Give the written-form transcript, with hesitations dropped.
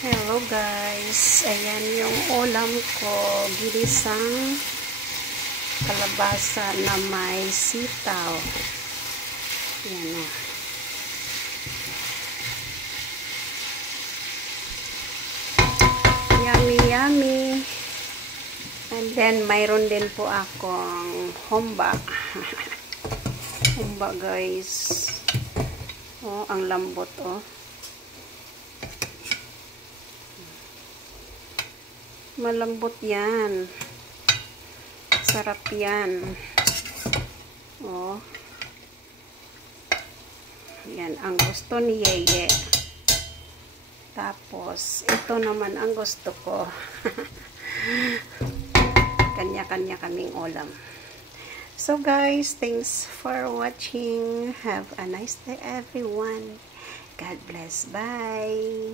Hello guys, ayan yung ulam ko, ginisang kalabasa na may sitaw. Ayan o. Yummy yummy. And then mayroon din po akong humba. Humba guys. Oh, ang lambot oh. Malambot yan. Sarap yan. Oh. Yan ang gusto ni Yeye. Tapos, ito naman ang gusto ko. Kanya-kanya kaming ulam. So guys, thanks for watching. Have a nice day everyone. God bless. Bye.